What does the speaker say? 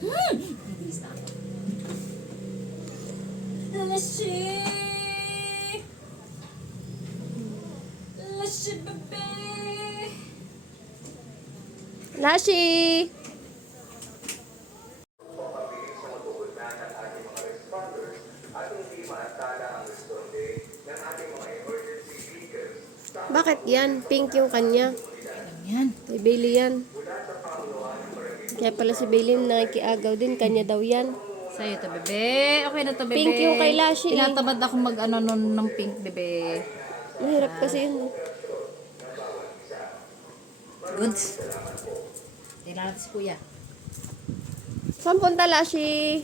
Bilis na ako. Lashi! Lashi, bebe! Lashi! Bakit yan? Pink yung kanya. Yan. Si Bailey yan. Kaya pala si Bailey nakikiagaw din. Kanya daw yan. Sa'yo to, bebe. Okay na to, bebe. Pink yung kay Lashi, eh. Tinatamad ako mag-ano nun ng pink, bebe. Mahirap kasi yun. Goods. Tingnan natin si kuya. Saan punta, Lashi?